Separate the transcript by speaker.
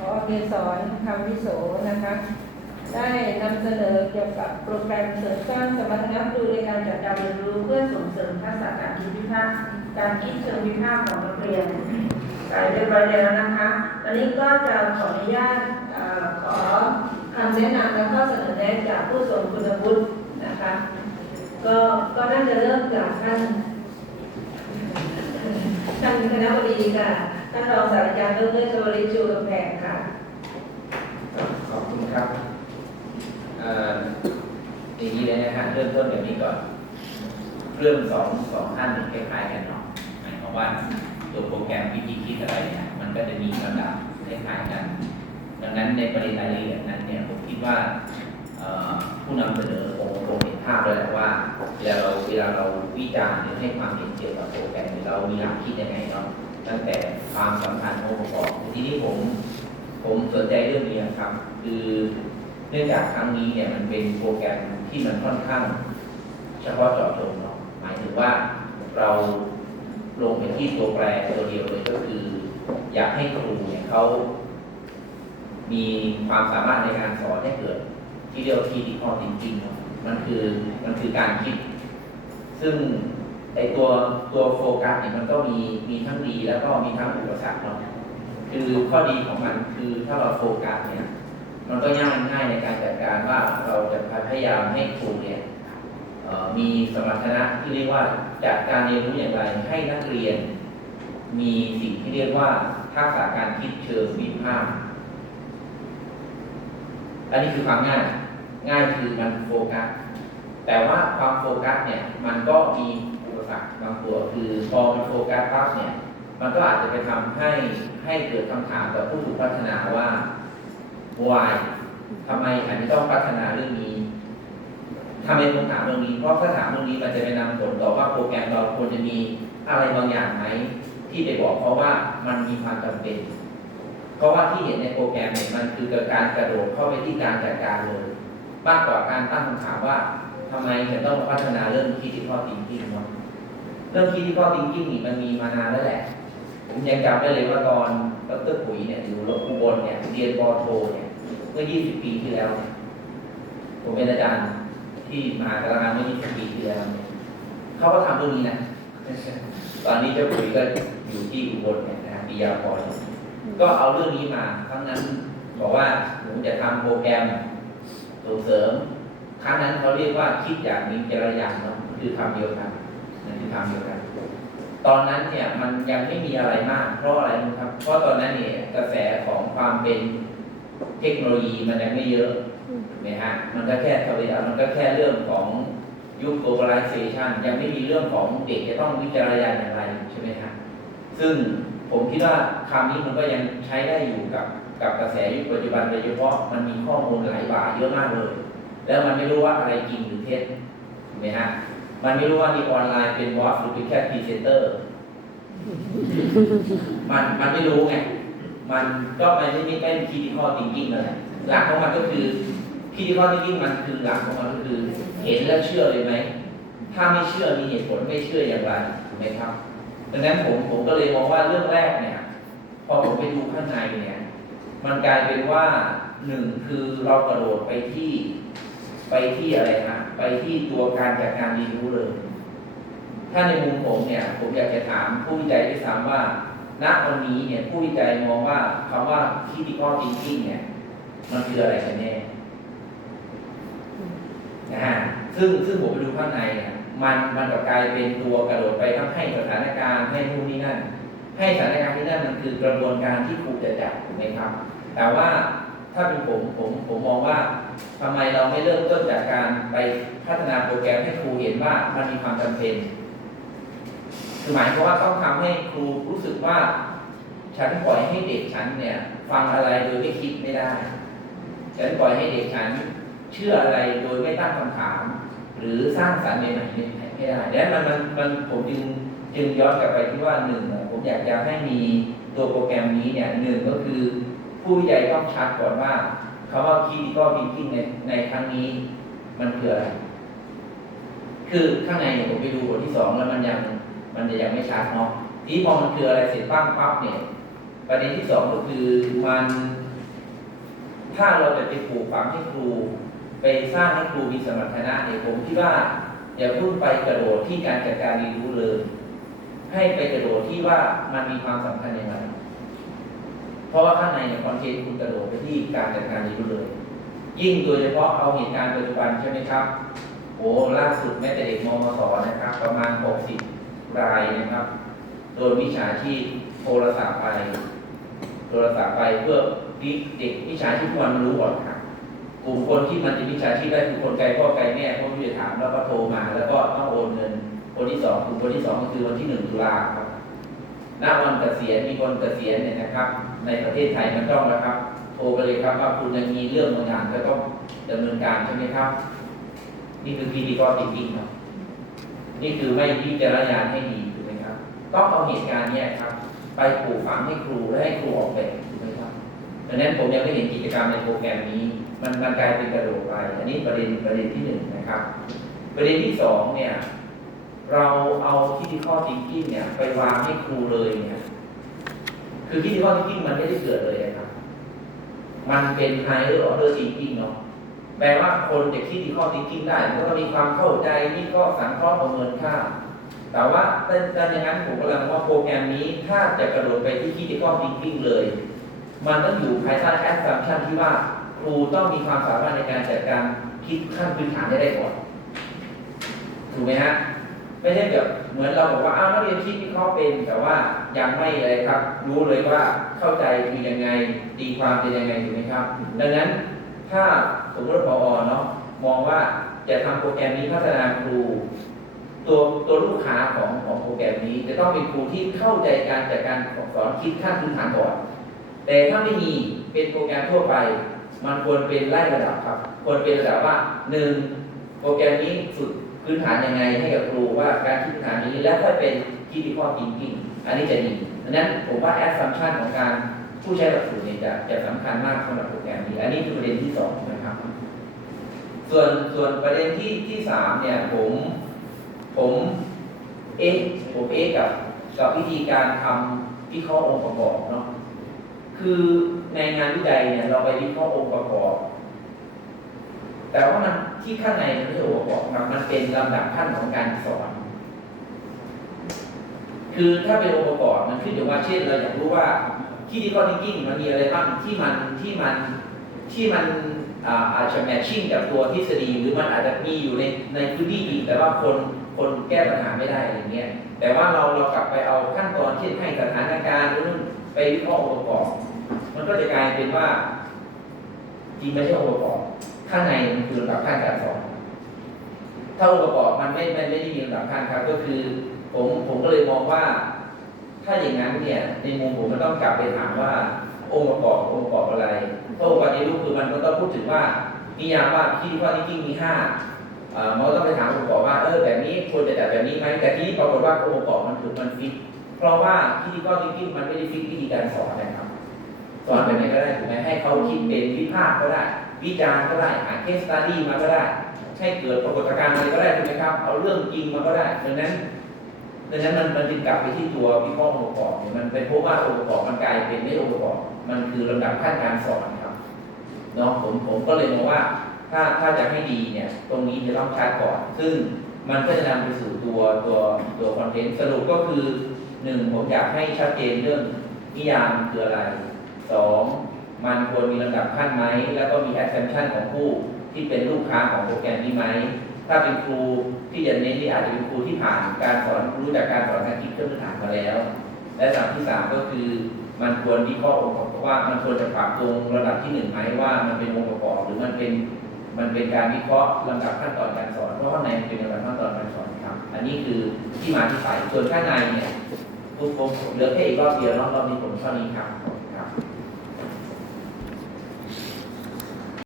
Speaker 1: ขอเกสรคำวิโสนะคะ ได้นำเสนอเกี่ยวกับโปรแกรมเสริมสร้างสมรรถนะครูในการจัดการเรียนรู้เพื่อส่งเสริมทักษะการคิดวิพากษ์การคิดเชิงวิพากษ์ของนักเรียนไปเรียบร้อยแล้วนะคะวันนี้ก็จะขออนุญาตขอคำแนะนำและข้อเสนอแนะจากผู้ทรงคุณวุฒินะคะ ก็ก็น่าจะเริ่มจากท่านท่านคณะบดีค่ะท่านรองศาสตราจารย์ดรชวลิตชูกำแพงค่ะ
Speaker 2: ขอบคุณครับเอ่อ อย่างนี้เลยนะเริ่มต้นแบบนี้ก่อนเรื่องสองสองท่านนี่คล้ายๆกันเนาะหมายความว่าตัวโปรแกรมวิธีคิดอะไรเนี่ยมันก็จะมีลำดับคล้ายๆกัน ดังนั้นในประเด็นรายละเอียดนั้นเนี่ยผมคิดว่าผู้นำเสนอคงคงเห็นภาพเลยแหละว่าเวลาเราเวลาเราวิจารณ์หรือให้ความเห็นเกี่ยวกับโปรแกรมเนี่ยเรามีหลักคิดยังไงเนาะตั้งแต่ความสำคัญขององค์ประกอบทีนี้ผม ผมสนใจเรื่องนี้ครับ คือ เนื่องจากครั้งนี้เนี่ยมันเป็นโปรแกรมที่มันค่อนข้างเฉพาะเจาะจงเนาะหมายถึงว่าเราลงไปที่ตัวแปรตัวเดียวเลยก็คือ อยากให้ครูเนี่ยเขามีความสามารถในการสอนให้เกิด ที่เรียกว่า critical thinking เนาะมันคือมันคือการคิด ซึ่งไอตัวตัวโฟกัสเนี่ยมันก็มีมีทั้งดีแล้วก็มีทั้งอุปสรรคเนาะคือข้อดีของมันคือถ้าเราโฟกัสเนี่ย มันก็ง่ายง่ายในการจัดการว่าเราจะพยายามให้ครูเนี่ยมีสมรรถนะที่เรียกว่าจัดการเรียนรู้อย่างไรให้นักเรียน มีสิ่งที่เรียกว่าทักษะการคิดเชิงวิพากษ์อันนี้คือความง่ายง่ายคือมันโฟกัสแต่ว่าความโฟกัสเนี่ยมันก็มีอุปสรรคบางตัวคือพอมันโฟกัสปั๊บเนี่ย มันก็อาจจะไปทำให้ให้เกิดคำถามกับผู้ถูกพัฒนาว่า why ทำไมฉันต้องพัฒนาเรื่องนี้ทำไมผมถามเรื่องนี้ เพราะถ้าถามเรื่องนี้มันจะไปนำผลต่อว่าโปรแกรมเราควรจะมีอะไรบางอย่างไหมที่ไปบอกเพราะว่ามันมีความจำเป็น เพราะว่าที่เห็นในโปรแกรมเนี่ยมันคือการกระโดดเข้าไปที่การจัดการเลยมากกว่าการตั้งคำถามว่าทำไมฉันต้องมาพัฒนาเรื่อง critical thinking เนาะเรื่อง critical thinking นี่มันมีมานานแล้วแหละ ผมยังจำได้เลยว่าตอน ดรปุ๋ยเนี่ยอยู่รถอุบลเนี่ยเรียนปอโทเนี่ยเมื่อ 20 ปีที่แล้ว ผมเป็นอาจารย์ที่มหาการเมื่อ 20 ปีที่แล้วเขาก็ทำเรื่องนี้นะตอนนี้เจ้าปุ๋ยก็อยู่ที่อุบลเนี่ยนะปิยาพรก็เอาเรื่องนี้มาครั้งนั้นบอกว่าผมจะทำโปรแกรมส่งเสริม ครั้งนั้นเขาเรียกว่าคิดอย่างนี้เจรอย่างเนาะคือทำเดียวกันนั่นคือทำเดียวกัน ตอนนั้นเนี่ยมันยังไม่มีอะไรมาก เพราะอะไรครับ เพราะตอนนั้นเนี่ยกระแสของความเป็นเทคโนโลยีมันยังไม่เยอะถูกไหมฮะมันก็แค่ทวีมันก็แค่เรื่องของยุค globalization ยังไม่มีเรื่องของเด็กจะต้องวิจารณญาณอย่างไรใช่ไหมฮะซึ่งผมคิดว่าคำนี้มันก็ยังใช้ได้อยู่กับกับกระแสยุคปัจจุบันโดยเฉพาะมันมีข้อมูลหลายบ่าเยอะมากเลย แล้วมันไม่รู้ว่าอะไรจริงหรือเท็จถูกไหมฮะ มันไม่รู้ว่านี่ออนไลน์เป็นวอฟหรือเป็นแค่พรีเซนเตอร์ มันมันไม่รู้ไง มันก็มันไม่ไม่เป็นคีย์ข้อจริงๆเลยหลักของมันก็คือคีย์ข้อจริงมันคือหลักของมันก็คือ เห็นแล้วเชื่อเลยไหม ถ้าไม่เชื่อมีเหตุผลไม่เชื่ออย่างไรถูกไหมครับดังนั้นผมผมก็เลยมองว่าเรื่องแรกเนี่ย พอผมไปดูข้างในเนี่ย มันกลายเป็นว่าหนึ่งคือเรากระโดดไปที่ไปที่อะไรนะ ไปที่ตัวการจัดการเรียนรู้เลย ถ้าในมุมผมเนี่ย ผมอยากจะถามผู้วิจัยที่ถามว่า ณ วันนี้เนี่ยผู้วิจัยมองว่าคำว่า critical thinking เนี่ย มันคืออะไรกันแน่นะฮะ ซึ่งซึ่งผมไปดูข้างในเนี่ยมันมันก็กลายเป็นตัวกระโดดไปทั้งให้สถานการณ์ให้นู่นนี่นั่น ให้สถานการณ์ที่นั่นมันคือกระบวนการที่ครูจะจัดถูกไหมครับ แต่ว่า ถ้าเป็นผมผมผมมองว่าทำไมเราไม่เริ่มต้นจากการไปพัฒนาโปรแกรมให้ครูเห็นว่ามันมีความจำเป็นคือหมายความว่าต้องทำให้ครูรู้สึกว่า ฉันปล่อยให้เด็กฉันเนี่ย ฟังอะไรโดยไม่คิดไม่ได้ ฉันปล่อยให้เด็กฉันเชื่ออะไรโดยไม่ตั้งคำถาม หรือสร้างสรรค์ใหม่ๆไม่ได้ดังนั้นมันมันมันผมจึงจึงย้อนกลับไปที่ว่าหนึ่งผมอยากจะให้มีตัวโปรแกรมนี้เนี่ยหนึ่งก็คือ ผู้วิจัยต้องชัดก่อนว่าคำว่า critical thinking ในในครั้งนี้ มันคืออะไร คือข้างในเนี่ยผมไปดูบทที่สองแล้วมันยังมันจะยังไม่ชัดเนาะทีนี้พอมันคืออะไรเสร็จปั้งปั๊บเนี่ย ประเด็นที่สองก็คือมันถ้าเราจะไปปลูกฝังให้ครู ไปสร้างให้ครูมีสมรรถนะเนี่ยผมคิดว่าอย่าพิ่งไปกระโดดที่การจัดการเรียนรู้เลย ให้ไปกระโดดที่ว่ามันมีความสำคัญอย่างไร เพราะว่าข้างในเนี่ยคอนเทนต์คุณกระโดดไปที่การจัดการเรียนรู้เลย ยิ่งโดยเฉพาะเอาเหตุการณ์ปัจจุบันใช่ไหมครับโอ้ล่าสุดแม้แต่เด็กมมสนะครับ ประมาณ 60 รายนะครับ โดนวิชาชีพโทรศัพท์ไป โทรศัพท์ไปเพื่อเด็กวิชาชีพวันมันรู้หมดครับกลุ่มคนที่มันจะวิชาชีพได้คือคนไกลพ่อไกลแม่พ่อผู้จะถามแล้วก็โทรมา แล้วก็ต้องโอนเงินคนที่สองกลุ่มคนที่สองก็คือวันที่หนึ่งตุลาครับ ณวันเกษียณมีคนเกษียณเนี่ยนะครับ ในประเทศไทยมันต้องแล้วครับโทรไปเลยครับว่าคุณยังมีเรื่องบางอย่างก็ต้องดำเนินการใช่ไหมครับ นี่คือพีดีก็ติดกิงครับ นี่คือไม่พิจารณาให้ดีถูกไหมครับ ต้องเอาเหตุการณ์เนี้ยครับ ไปปลูกฝังให้ครูและให้ครูออกแบบถูกไหมครับดังนั้นผมยังไม่เห็นกิจกรรมในโปรแกรมนี้ มันมันกลายเป็นกระโดดไป อันนี้ประเด็นประเด็นที่หนึ่งนะครับ ประเด็นที่สองเนี่ย เราเอาที่ที่ข้อจริงๆเนี่ย ไปวางให้ครูเลยเนี่ยคือที่ที่ข้อจริงๆมันไม่ได้เกิดเลยนะครับ มันเป็นไฮเออร์ออเดอร์จริงๆเนาะแปลว่าคนจะคิดที่ข้อ thinking ได้มันก็มีความเข้าใจนี่ก็สังเคราะห์ประเมินค่าแต่ว่าแต่แต่อย่างนั้นผมกำลังว่าโปรแกรมนี้ถ้าจะกระโดดไปที่คิดที่ข้อ thinking เลย มันต้องอยู่ภายใต้ assumption ที่ว่าครูต้องมีความสามารถในการจัดการคิดขั้นพื้นฐานได้ได้ก่อนถูกไหมฮะ ไม่ใช่แบบเหมือนเราบอกว่าอ้าวนักเรียนคิดวิเคราะห์เป็น แต่ว่ายังไม่อะไรครับ รู้เลยว่าเข้าใจคือยังไงตีความเป็นยังไงถูกไหมครับ ดังนั้นถ้าสมมติพอเนาะมองว่าจะทำโปรแกรมนี้พัฒนาครู ตัวตัวลูกค้าของของโปรแกรมนี้ จะต้องเป็นครูที่เข้าใจการจัดการสอนคิดขั้นพื้นฐานก่อนแต่ถ้าไม่มีเป็นโปรแกรมทั่วไป มันควรเป็นไล่ระดับครับ ควรเป็นระดับว่าหนึ่งโปรแกรมนี้ฝึก พื้นฐานยังไงให้กับครูว่าการคิดพื้นฐานนี้แล้วค่อยเป็น critical thinking อันนี้จะดีดังนั้นผมว่า assumption ของการผู้ใช้หลักสูตรเนี่ยจะจะสำคัญมากสำหรับโปรแกรมนี้ อันนี้คือประเด็นที่สองนะครับ ส่วนส่วนประเด็นที่ที่สามเนี่ยผมผมเอ๊ะผมเอ๊ะกับกับวิธีการทำวิเคราะห์องค์ประกอบเนาะคือในงานวิจัยเนี่ยเราไปวิเคราะห์องค์ประกอบ แต่ว่ามันที่ข้างในมันไม่ใช่องค์ประกอบครับมันเป็นลำดับขั้นของการสอน คือถ้าเป็นองค์ประกอบมันขึ้นอยู่ว่าเช่นเราอยากรู้ว่าที่ที่ข้อ thinking มันมีอะไรบ้างที่มันที่มันที่มันอาจจะแมทชิ่งกับตัวทฤษฎีหรือมันอาจจะมีอยู่ในในพื้นที่จริงแต่ว่าคนคนแก้ปัญหาไม่ได้อะไรเงี้ย แต่ว่าเราเรากลับไปเอาขั้นตอนเช่นให้สถานการณ์หรือนู่นไปวิเคราะห์องค์ประกอบ มันก็จะกลายเป็นว่าจริงไม่ใช่องค์ประกอบข้างใน มันคือระดับขั้นการสอนถ้าองค์ประกอบมันไม่ไม่ไม่ได้มีระดับขั้นครับ ก็คือ ผมผมก็เลยมองว่า ถ้าอย่างนั้นเนี่ย ในมุมผมมันต้องกลับไปถามว่า องค์ประกอบองค์ประกอบอะไรเพราะองค์ประกอบในรูปคือมันก็ต้องพูดถึงว่านิยามว่าที่ว่าที่จริงมีห้าเอ่อมันก็ต้องไปถามองค์ประกอบว่าเออแบบนี้ควรจะจัดแบบนี้ไหมแต่ที่ปรากฏว่าองค์ประกอบมันถูกมันฟิตเพราะว่าที่ก็จริงมันไม่ได้ฟิตวิธีการสอนนะครับสอนแบบไหนก็ได้ถูกไหมให้เขาคิดเป็นวิพากษ์ก็ได้ วิจารณ์ก็ได้หาเคสตัดดี้มาก็ได้ให้เกิดปรากฏการณ์อะไรก็ได้ถูกไหมครับ เอาเรื่องจริงมาก็ได้ดังนั้นดังนั้นมันมันจึงกลับไปที่ตัววิเคราะห์องค์ประกอบเนี่ยมันเป็นเพราะว่าองค์ประกอบมันกลายเป็นไม่องค์ประกอบมันคือลำดับขั้นการสอนครับเนาะผมผมก็เลยมองว่าถ้าถ้าจะให้ดีเนี่ย ตรงนี้จะต้องชัดก่อน ซึ่งมันก็จะนำไปสู่ตัวตัวตัวคอนเทนต์สรุปก็คือหนึ่งผมอยากให้ชัดเจนเรื่องนิยามคืออะไรสอง มันควรมีลำดับขั้นไหม แล้วก็มี assumption ของผู้ที่เป็นลูกค้าของโปรแกรมนี้ไหม ถ้าเป็นครูที่จะเน้นที่อาจจะเป็นครูที่ผ่านการสอนรู้จากการสอนการคิดเครื่องมฐานมาแล้ว และสามที่สามก็คือมันควรวิเคราะห์องค์ประกอบว่ามันควรจะปรับตรงระดับที่หนึ่งไหมว่ามันเป็นองค์ประกอบหรือมันเป็นมันเป็นการวิเคราะห์ลำดับขั้นตอนการสอนเพราะว่าในมันเป็นลำดับขั้นตอนการสอนครับ อันนี้คือที่มาที่ไปส่วนข้างในเนี่ยผมผมเหลือแค่อีกรอบเดียวนะรอบนี้ผมเท่านี้ครับ